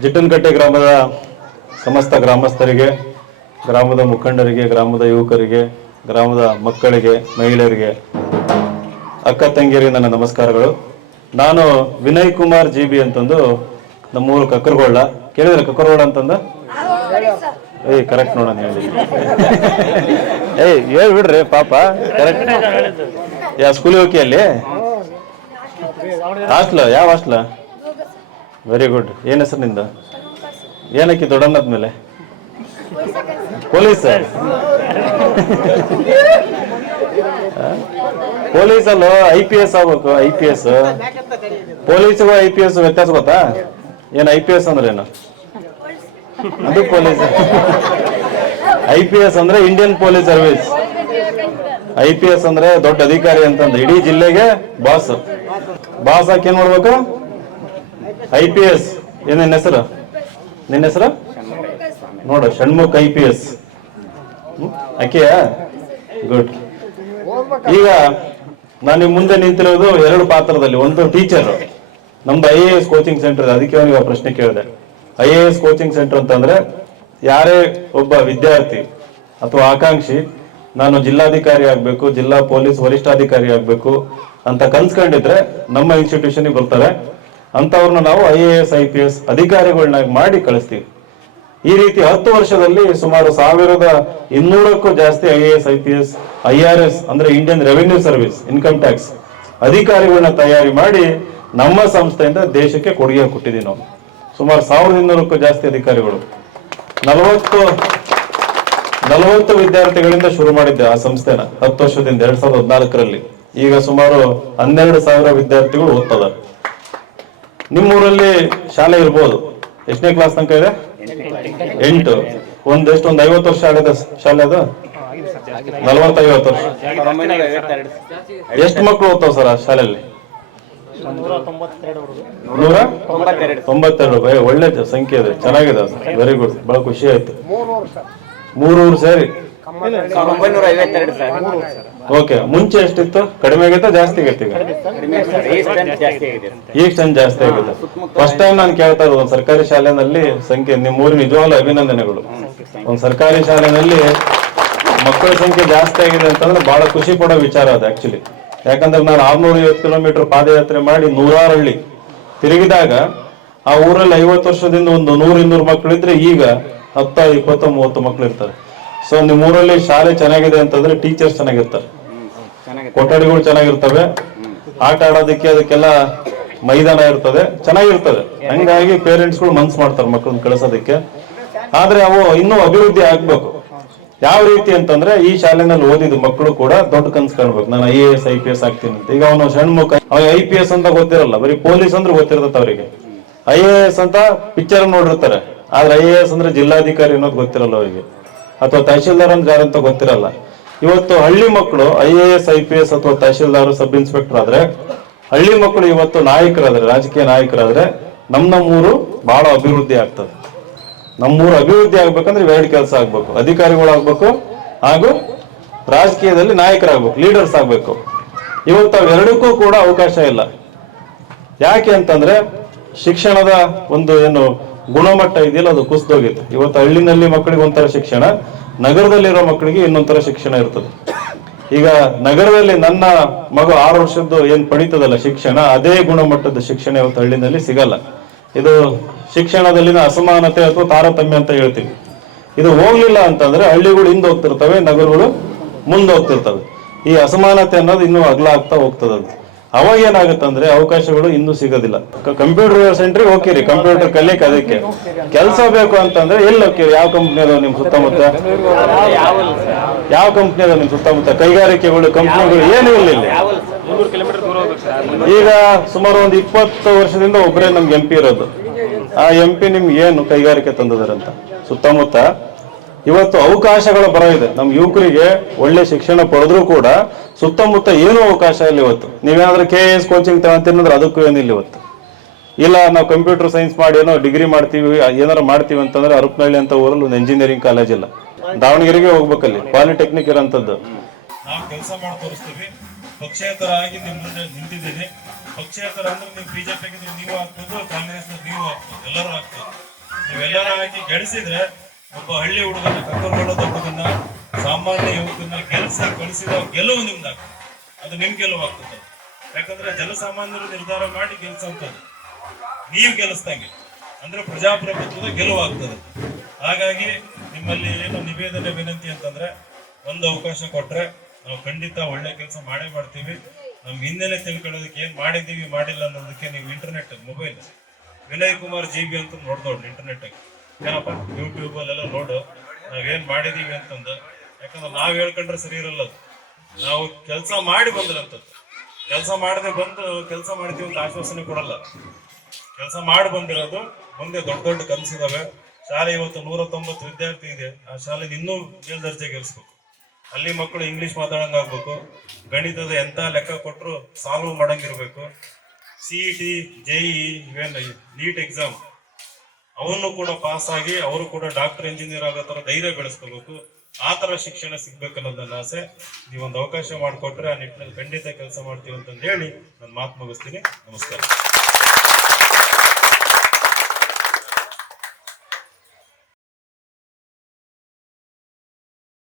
ಜಿಟ್ಟನಕಟ್ಟೆ ಗ್ರಾಮದ ಸಮಸ್ತ ಗ್ರಾಮಸ್ಥರಿಗೆ, ಗ್ರಾಮದ ಮುಖಂಡರಿಗೆ, ಗ್ರಾಮದ ಯುವಕರಿಗೆ, ಗ್ರಾಮದ ಮಕ್ಕಳಿಗೆ, ಮಹಿಳೆಯರಿಗೆ ಅಕ್ಕ ತಂಗಿಯರಿಗೆ ನನ್ನ ನಮಸ್ಕಾರಗಳು. ನಾನು ವಿನಯ್ ಕುಮಾರ್ ಜಿ ಬಿ ಅಂತಂದು ನಮ್ಮೂರು ಕಕ್ಕರಗೊಳ್ಳ ಕೇಳಿದ್ರೆ ಕಕ್ಕರಗೊಳ್ಳ ಅಂತಂದ? ಏಯ್ ಕರೆಕ್ಟ್ ನೋಡೋಣ ಹೇಳಿ. ಏಯ್, ಹೇಳ್ಬಿಡ್ರಿ, ಪಾಪ ಕರೆಕ್ಟ್ ಯಾ ಸ್ಕೂಲಿಗೆ ಹೋಗಿ ಅಲ್ಲಿ? ಹಾಸ್ಟ್ಲ ಯಾವ ಹಾಸ್ಟ್ಲ ವೆರಿ ಗುಡ್ ಏನ್ ಹೆಸರು ನಿಂದ? ಏನಕ್ಕೆ ದೊಡ್ಡನ್ನದ ಮೇಲೆ? ಪೊಲೀಸ್ ಪೊಲೀಸ್ ಅಲ್ಲೋ ಐ ಪಿ ಎಸ್ ಆಗ್ಬೇಕು, ಐ ಪಿ ಎಸ್. ಪೊಲೀಸ್ಗೂ ಐ ಪಿ ಎಸ್ ವ್ಯತ್ಯಾಸ ಗೊತ್ತಾ? ಏನ್ ಐ ಪಿ ಎಸ್ ಅಂದ್ರೆ ಏನು ಅದು ಪೊಲೀಸ್. ಐ ಪಿ ಎಸ್ ಅಂದ್ರೆ Indian police service I P S ಅಂದ್ರೆ ದೊಡ್ಡ ಅಧಿಕಾರಿ ಅಂತಂದ್ರೆ ಇಡೀ ಜಿಲ್ಲೆಗೆ ಬಾಸ್ ಬಾಸ್ ಹಾಕಿ ಏನ್ ಮಾಡ್ಬೇಕು? I P S. ಏನೇನ್ ಹೆಸರು? ನಿನ್ನ ಹೆಸರು? ನೋಡು, ಷಣ್ಮುಖ ಐ ಪಿ ಎಸ್. ಆಕೆಯಾ? ಗುಡ್ ಈಗ ನಾನು ಮುಂದೆ ನಿಂತಿರೋದು ಎರಡು ಪಾತ್ರದಲ್ಲಿ. ಒಂದು ಟೀಚರ್ ನಮ್ದು I A S coaching centre ಅದಕ್ಕೆ ಅವನಿಗೆ ಪ್ರಶ್ನೆ ಕೇಳಿದೆ. I A S coaching centre ಅಂತಂದ್ರೆ ಯಾರೇ ಒಬ್ಬ ವಿದ್ಯಾರ್ಥಿ ಅಥವಾ ಆಕಾಂಕ್ಷಿ, ನಾನು ಜಿಲ್ಲಾಧಿಕಾರಿ ಆಗ್ಬೇಕು, ಜಿಲ್ಲಾ ಪೊಲೀಸ್ ವರಿಷ್ಠಾಧಿಕಾರಿ ಆಗ್ಬೇಕು ಅಂತ ಕನ್ಸ್ಕೊಂಡಿದ್ರೆ ನಮ್ಮ ಇನ್ಸ್ಟಿಟ್ಯೂಷನ್ ಬರ್ತಾರೆ. ಅಂತವ್ರನ್ನ ನಾವು I A S I P S ಅಧಿಕಾರಿಗಳನ್ನಾಗಿ ಮಾಡಿ ಕಳಿಸ್ತೀವಿ. ಈ ರೀತಿ ಹತ್ತು ವರ್ಷದಲ್ಲಿ ಸುಮಾರು ಸಾವಿರದ ಇನ್ನೂರಕ್ಕೂ ಜಾಸ್ತಿ I A S I P S I R S ಅಂದ್ರೆ Indian revenue service income tax ಅಧಿಕಾರಿಗಳನ್ನ ತಯಾರಿ ಮಾಡಿ ನಮ್ಮ ಸಂಸ್ಥೆಯಿಂದ ದೇಶಕ್ಕೆ ಕೊಡುಗೆ ಕೊಟ್ಟಿದ್ದೀವಿ ನಾವು. ಸುಮಾರು ಸಾವಿರದ ಇನ್ನೂರಕ್ಕೂ ಜಾಸ್ತಿ ಅಧಿಕಾರಿಗಳು. ನಲವತ್ತು ನಲವತ್ತು ವಿದ್ಯಾರ್ಥಿಗಳಿಂದ ಶುರು ಮಾಡಿದ್ದೆ ಆ ಸಂಸ್ಥೆನ ಹತ್ತು ವರ್ಷದಿಂದ ಎರಡ್ ಸಾವಿರದ ಹದಿನಾಲ್ಕರಲ್ಲಿ. ಈಗ ಸುಮಾರು ಹನ್ನೆರಡು ಸಾವಿರ ವಿದ್ಯಾರ್ಥಿಗಳು ಓದ್ತದಾರೆ ನಿಮ್ಮೂರಲ್ಲಿ ಶಾಲೆ ಇರ್ಬೋದು. ಎಷ್ಟನೇ ಕ್ಲಾಸ್ ತನಕ ಇದೆ? ಎಂಟು. ಒಂದ್ ಎಷ್ಟು ಒಂದ್ ಐವತ್ತು ವರ್ಷ ಆಗದ ಶಾಲೆ ಅದು? ನಲವತ್ತೈವತ್ತು ವರ್ಷ. ಎಷ್ಟು ಮಕ್ಕಳು ಓದ್ತಾವ ಸರ್ ಆ ಶಾಲೆಯಲ್ಲಿ? ನೂರ? ತೊಂಬತ್ತೆರಡು. ಬೈ ಒಳ್ಳೆ ಸಂಖ್ಯೆ ಇದೆ ಚೆನ್ನಾಗಿದೆ ವೆರಿ ಗುಡ್ ಬಹಳ ಖುಷಿ ಆಯ್ತು. ಮೂರೂರು ಸೇರಿ. ಒಂಬೈನೂರ ಐವತ್ತೆರಡು ಸರ್. ಓಕೆ ಮುಂಚೆ ಎಷ್ಟಿತ್ತು? ಕಡಿಮೆ ಆಗೈತಾ ಜಾಸ್ತಿ ಆಗೈತೆ ಈಗ ಈ ಜಾಸ್ತಿ ಆಗಿದೆ ಈಗ ಚಂದ ಜಾಸ್ತಿ ಆಗಿದೆ. ಫಸ್ಟ್ ಟೈಮ್ ನಾನು ಕೇಳ್ತಾ ಇರೋದು ಒಂದು ಸರ್ಕಾರಿ ಶಾಲೆನಲ್ಲಿ ಸಂಖ್ಯೆ ನಿಮ್ಮ ಊರಿನ ನಿಜವಾಗ್ಲೂ ಅಭಿನಂದನೆಗಳು. ಒಂದು ಸರ್ಕಾರಿ ಶಾಲೆನಲ್ಲಿ ಮಕ್ಕಳ ಸಂಖ್ಯೆ ಜಾಸ್ತಿ ಆಗಿದೆ ಅಂತಂದ್ರೆ ಬಹಳ ಖುಷಿ ಪಡೋ ವಿಚಾರ ಅದು ಆಕ್ಚುಲಿ ಯಾಕಂದ್ರೆ ನಾನು ಆರ್ನೂರ ಐವತ್ತು ಕಿಲೋಮೀಟರ್ ಪಾದಯಾತ್ರೆ ಮಾಡಿ ನೂರಾರು ಹಳ್ಳಿ ತಿರುಗಿದಾಗ ಆ ಊರಲ್ಲಿ ಐವತ್ತು ವರ್ಷದಿಂದ ಒಂದು ನೂರ ಇನ್ನೂರು ಮಕ್ಕಳು ಇದ್ರೆ ಈಗ ಹತ್ತ ಇಪ್ಪತ್ತ ಮೂವತ್ತು ಮಕ್ಕಳು ಇರ್ತಾರೆ ಸೊ ನಿಮ್ಮ ಊರಲ್ಲಿ ಶಾಲೆ ಚೆನ್ನಾಗಿದೆ ಅಂತಂದ್ರೆ ಟೀಚರ್ಸ್ ಚೆನ್ನಾಗಿರ್ತಾರೆ. ಕೊಠಡಿಗಳು ಚೆನ್ನಾಗಿರ್ತವೆ. ಆಟ ಆಡೋದಕ್ಕೆ ಅದಕ್ಕೆಲ್ಲ ಮೈದಾನ ಇರ್ತದೆ. ಚೆನ್ನಾಗಿರ್ತದೆ. ಹಂಗಾಗಿ ಪೇರೆಂಟ್ಸ್ಗಳು ಮನ್ಸ್ ಮಾಡ್ತಾರೆ ಮಕ್ಕಳನ್ನ ಕಳಿಸೋದಕ್ಕೆ. ಆದ್ರೆ ಅವು ಇನ್ನೂ ಅಭಿವೃದ್ಧಿ ಆಗ್ಬೇಕು. ಯಾವ ರೀತಿ ಅಂತಂದ್ರೆ ಈ ಶಾಲೆನಲ್ಲಿ ಓದಿದ ಮಕ್ಕಳು ಕೂಡ ದೊಡ್ಡ ಕನ್ಸ್ ಕಾಣ್ಬೇಕು. ನಾನು I A S I P S ಆಗ್ತೀನಿ ಅಂತ. ಈಗ ಅವನು ಷಣ್ಮುಖ ಐ ಪಿ ಎಸ್ ಅಂತ ಗೊತ್ತಿರಲ್ಲ. ಬರೀ ಪೊಲೀಸ್ ಅಂದ್ರೆ ಗೊತ್ತಿರ್ತದೆ ಅವರಿಗೆ. ಐ ಎ ಎಸ್ ಅಂತ ಪಿಕ್ಚರ್ ನೋಡಿರ್ತಾರೆ. ಆದ್ರೆ ಐ ಎ ಎಸ್ ಅಂದ್ರೆ ಜಿಲ್ಲಾಧಿಕಾರಿ ಅನ್ನೋದು ಗೊತ್ತಿರಲ್ಲ ಅವರಿಗೆ. ಅಥವಾ ತಹಶೀಲ್ದಾರ್ ಅಂದ್ರೆ ಯಾರಂತ ಗೊತ್ತಿರಲ್ಲ. ಇವತ್ತು ಹಳ್ಳಿ ಮಕ್ಕಳು I A S, I P S ಅಥವಾ ತಹಶೀಲ್ದಾರ್, ಸಬ್ ಇನ್ಸ್ಪೆಕ್ಟರ್ ಆದ್ರೆ, ಹಳ್ಳಿ ಮಕ್ಕಳು ಇವತ್ತು ನಾಯಕರಾದ್ರೆ, ರಾಜಕೀಯ ನಾಯಕರಾದ್ರೆ ನಮ್ಮ ಊರು ಬಹಳ ಅಭಿವೃದ್ಧಿ ಆಗ್ತದೆ. ನಮ್ಮೂರು ಅಭಿವೃದ್ಧಿ ಆಗ್ಬೇಕಂದ್ರೆ ಇವೆರಡು ಕೆಲಸ ಆಗ್ಬೇಕು. ಅಧಿಕಾರಿಗಳಾಗ್ಬೇಕು ಹಾಗೂ ರಾಜಕೀಯದಲ್ಲಿ ನಾಯಕರಾಗ್ಬೇಕು, ಲೀಡರ್ಸ್ ಆಗ್ಬೇಕು. ಇವತ್ತು ಅವೆರಡಕ್ಕೂ ಕೂಡ ಅವಕಾಶ ಇಲ್ಲ. ಯಾಕೆ ಅಂತಂದ್ರೆ ಶಿಕ್ಷಣದ ಒಂದು ಏನು ಗುಣಮಟ್ಟ ಇದೆಯಲ್ಲ, ಅದು ಕುಸಿದೋಗಿತ್ತು. ಇವತ್ತು ಹಳ್ಳಿನಲ್ಲಿ ಮಕ್ಕಳಿಗೆ ಒಂಥರ ಶಿಕ್ಷಣ, ನಗರದಲ್ಲಿರೋ ಮಕ್ಕಳಿಗೆ ಇನ್ನೊಂಥರ ಶಿಕ್ಷಣ ಇರ್ತದೆ. ಈಗ ನಗರದಲ್ಲಿ ನನ್ನ ಮಗು ಆರು ವರ್ಷದ್ದು ಏನ್ ಪಡಿತದಲ್ಲ ಶಿಕ್ಷಣ, ಅದೇ ಗುಣಮಟ್ಟದ ಶಿಕ್ಷಣ ಇವತ್ತು ಹಳ್ಳಿನಲ್ಲಿ ಸಿಗಲ್ಲ. ಇದು ಶಿಕ್ಷಣದಲ್ಲಿನ ಅಸಮಾನತೆ ಅಥವಾ ತಾರತಮ್ಯ ಅಂತ ಹೇಳ್ತೀವಿ. ಇದು ಹೋಗ್ಲಿಲ್ಲ ಅಂತಂದ್ರೆ ಹಳ್ಳಿಗಳು ಹಿಂದೆ ಹೋಗ್ತಿರ್ತವೆ, ನಗರಗಳು ಮುಂದೆ ಹೋಗ್ತಿರ್ತವೆ. ಈ ಅಸಮಾನತೆ ಅನ್ನೋದು ಇನ್ನೂ ಅಗಲ ಆಗ್ತಾ ಹೋಗ್ತದೆ ಅವಾಗ ಏನಾಗುತ್ತೆ ಅಂದ್ರೆ ಅವಕಾಶಗಳು ಇನ್ನೂ ಸಿಗೋದಿಲ್ಲ. ಕಂಪ್ಯೂಟರ್ ಸೆಂಟ್ರಿಗೆ ಹೋಗ್ತೀರಿ ಕಂಪ್ಯೂಟರ್ ಕಲಿಯಕ್ಕೆ ಅದಕ್ಕೆ. ಕೆಲಸ ಬೇಕು ಅಂತಂದ್ರೆ ಎಲ್ಲಿ ಹೋಗ್ತೀರಿ? ಯಾವ ಕಂಪ್ನಿ ಅದಾವ ನಿಮ್ ಸುತ್ತಮುತ್ತ? ಯಾವ ಕಂಪ್ನಿ ಅದಾವ ನಿಮ್ ಸುತ್ತಮುತ್ತ? ಕೈಗಾರಿಕೆಗಳು, ಕಂಪ್ನಿಗಳು ಏನೂ ಇಲ್ಲ ಇಲ್ಲಿ. ಈಗ ಸುಮಾರು ಒಂದು ಇಪ್ಪತ್ತು ವರ್ಷದಿಂದ ಒಬ್ಬರೇ ನಮ್ಗೆ ಎಂ ಪಿ ಇರೋದು. ಆ ಎಂ ಪಿ ನಿಮ್ಗೆ ಏನು ಕೈಗಾರಿಕೆ ತಂದದಾರಂತ ಸುತ್ತಮುತ್ತ ಇವತ್ತು ಅವಕಾಶಗಳ ಬರ ಇದೆ ನಮ್ಮ ಯುವಕರಿಗೆ ಒಳ್ಳೆ ಶಿಕ್ಷಣ ಪಡೆದ್ರೂ ಕೂಡ ಸುತ್ತಮುತ್ತ ಏನೂ ಅವಕಾಶ ಇಲ್ಲ ಇವತ್ತು. ನೀವೇನಾದ್ರೂ ಕೆ ಎಸ್ ಕೋಚಿಂಗ್ ತಗೊಂತೀನಂದ್ರೆ ಅದಕ್ಕೂ ಏನಿಲ್ಲ ಇವತ್ತು. ಇಲ್ಲ, ನಾವು ಕಂಪ್ಯೂಟರ್ ಸೈನ್ಸ್ ಮಾಡಿ ಏನೋ ಡಿಗ್ರಿ ಮಾಡ್ತೀವಿ, ಏನಾರು ಮಾಡ್ತೀವಿ ಅಂತಂದ್ರೆ ಅರಪನಹಳ್ಳಿ ಅಂತ ಊರಲ್ಲಿ ಒಂದು ಇಂಜಿನಿಯರಿಂಗ್ ಕಾಲೇಜ್ ಇಲ್ಲ. ದಾವಣಗೆರೆಗೆ ಹೋಗ್ಬೇಕಲ್ಲಿ ಪಾಲಿಟೆಕ್ನಿಕ್ ಇರೋಂಥದ್ದು. ನಾವು ಕೆಲಸ ಮಾಡಿ ತೋರಿಸ್ತೀವಿ. ಪಕ್ಷೇತರಾಗಿ ನಿಮ್ಮ ಮುಂದೆ ನಿಂತಿದ್ದೀನಿ ಪಕ್ಷೇತರ ಅಂದ್ರೆ ನೀವು ಬಿಜೆಪಿ ನೀವು ಹಾಕ್ಬೋದು ಕಾಂಗ್ರೆಸ್ ನೀವು ಹಾಕ್ಬೋದು ಎಲ್ಲರೂ ಹಾಕ್ಬೋದು ನೀವೆಲ್ಲರೂ ಹಾಕಿ ಗೆಲ್ಸಿದ್ರೆ ಒಬ್ಬ ಹಳ್ಳಿ ಹುಡುಗನ ಕಕ್ಕರಗೊಳ್ಳದ ಹುಡುಗನ ಸಾಮಾನ್ಯ ಯುವಕನ ಕೆಲಸ ಕಳಿಸಿದ ಗೆಲುವು ನಿಮ್ದಾಗ್ತದೆ. ಅದು ನಿಮ್ ಗೆಲುವು ಆಗ್ತದೆ. ಯಾಕಂದ್ರೆ ಜನಸಾಮಾನ್ಯರು ನಿರ್ಧಾರ ಮಾಡಿ ಗೆಲ್ಸಂತದ್ದು ನೀವು ಗೆಲ್ಲಿಸ್ದಂಗೆ ಅಂದ್ರೆ ಪ್ರಜಾಪ್ರಭುತ್ವದ ಗೆಲುವಾಗ್ತದೆ ಹಾಗಾಗಿ ನಿಮ್ಮಲ್ಲಿ ಏನು ನಿವೇದನೆ ವಿನಂತಿ ಅಂತಂದ್ರೆ ಒಂದು ಅವಕಾಶ ಕೊಟ್ರೆ ನಾವು ಖಂಡಿತ ಒಳ್ಳೆ ಕೆಲಸ ಮಾಡೇ ಮಾಡ್ತೀವಿ. ನಮ್ ಹಿನ್ನೆಲೆ ತಿಳ್ಕೊಳ್ಳೋದಕ್ಕೆ ಏನ್ ಮಾಡಿದ್ದೀವಿ, ಮಾಡಿಲ್ಲ ಅನ್ನೋದಕ್ಕೆ ನೀವು internet mobile Vinay Kumar G B ಅಂತ ನೋಡ್ದೋಡ್ರಿ ಇಂಟರ್ನೆಟ್ ಇಂಟರ್ನೆಟ್ ಏನಪ್ಪ ಯೂಟ್ಯೂಬ್ ಅಲ್ಲೆಲ್ಲ ನೋಡು. ನಾವೇನ್ ಮಾಡಿದೀವಿ ಅಂತಂದು. ಯಾಕಂದ್ರೆ ನಾವ್ ಹೇಳ್ಕೊಂಡ್ರೆ ಸರಿ ಇರಲ್ಲ ನಾವು ಕೆಲಸ ಮಾಡಿ ಬಂದ್ರಂತದ್ದು ಕೆಲಸ ಮಾಡದೆ ಬಂದು ಕೆಲಸ ಮಾಡ್ತೀವಿ ಅಂತ ಆಶ್ವಾಸನೆ ಕೊಡಲ್ಲ. ಕೆಲಸ ಮಾಡಿ ಬಂದಿರೋದು ಮುಂದೆ ದೊಡ್ಡ ದೊಡ್ಡ ಕನಸಿದಾವೆ ಶಾಲೆ ಇವತ್ತು ನೂರ ತೊಂಬತ್ತು ವಿದ್ಯಾರ್ಥಿ ಇದೆ. ಆ ಶಾಲೆ ಇನ್ನೂ ಮೇಲ್ದರ್ಜೆ ಗೆಲ್ಸ್ಬೇಕು. ಅಲ್ಲಿ ಮಕ್ಕಳು ಇಂಗ್ಲಿಷ್ ಮಾತಾಡಂಗ್ ಗಣಿತದ ಎಂತ ಲೆಕ್ಕ ಕೊಟ್ಟರು ಸಾಲ್ವ್ ಮಾಡಂಗಿರ್ಬೇಕು ಸಿ ಇ ಟಿ ಜೆಇ ಇವೇನ್ ನೀಟ್ ಎಕ್ಸಾಮ್ ಅವನ್ನು ಕೂಡ ಪಾಸ್ ಆಗಿ ಅವರು ಕೂಡ ಡಾಕ್ಟರ್ ಇಂಜಿನಿಯರ್ ಆಗೋ ತರ ಧೈರ್ಯ ಬೆಳೆಸ್ಕೋಬೇಕು. ಆ ತರ ಶಿಕ್ಷಣ ಸಿಗ್ಬೇಕನ್ನೋದನ್ನ ಆಸೆ. ನೀವೊಂದು ಅವಕಾಶ ಮಾಡಿಕೊಟ್ರೆ ಆ ನಿಟ್ಟಿನಲ್ಲಿ ಖಂಡಿತ ಕೆಲಸ ಮಾಡ್ತೀವಿ ಅಂತಂದು ಹೇಳಿ ನನ್ನ ಮಾತು ಮುಗಿಸ್ತೀನಿ. ನಮಸ್ಕಾರ.